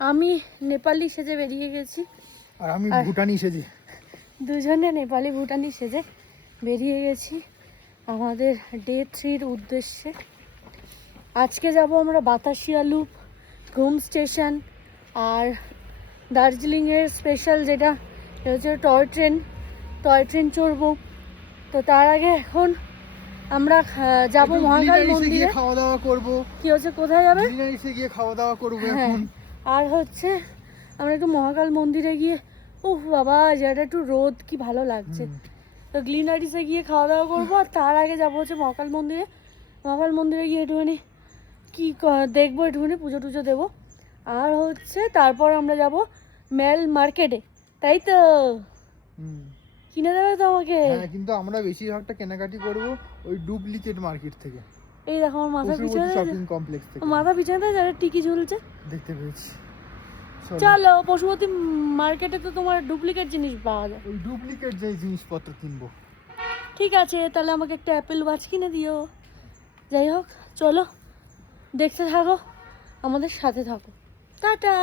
আমি নেপালি সেজে বেরিয়ে গেছি, আর আমি ভুটানি সেজে। দুজনে নেপালি ভুটানি সেজে বেরিয়ে গেছি আমাদের ডে 3-র উদ্দেশ্যে। আজকে যাব আমরা বাতাসিয়া লুপ, ঘুম স্টেশন, আর দার্জিলিংয়ের স্পেশাল যেটা হচ্ছে টয় ট্রেন চড়বো। তো তার আগে এখন আমরা যাব মহাকাল মন্দিরে, খাওয়া দাওয়া করবো। কি হচ্ছে কোথায় যাবে? গ্লিনারিসে গিয়ে খাওয়া দাওয়া করবো এখন। আর হচ্ছে আমরা একটু মহাকাল মন্দিরে গিয়ে, উফ বাবা জায়গাটা একটু রোদ, কি ভালো লাগছে। তো গ্লিনারিসে গিয়ে খাওয়া দাওয়া করবো, আর তার আগে যাবো হচ্ছে মহাকাল মন্দিরে। মহাকাল মন্দিরে গিয়ে একটুখানি কি দেখবো, একটুখানি পুজো টুজো দেবো। আর হচ্ছে তারপর আমরা যাব মেল মার্কেটে, তাই তো? কিনে দেবে তো আমাকে? হ্যাঁ, কিন্তু আমরা বেশিরভাগটা কেনাকাটি করবো ওই ডুপ্লিকেট মার্কেট থেকে। এই দেখো আমার মাথা পিছনে, শপিং কমপ্লেক্স থেকে মাথা পিছনে যারা টিকি ঝুলছে দেখতে পেয়েছি। চলো পশুপতি মার্কেটে তো তোমার ডুপ্লিকেট জিনিস পাওয়া যায়, ওই ডুপ্লিকেট যে জিনিসপত্র কিনবো। ঠিক আছে, তাহলে আমাকে একটা অ্যাপেল ওয়াচ কিনে দিও। যাই হোক চলো, দেখতে থাকো, আমাদের সাথে থাকো, টাটা।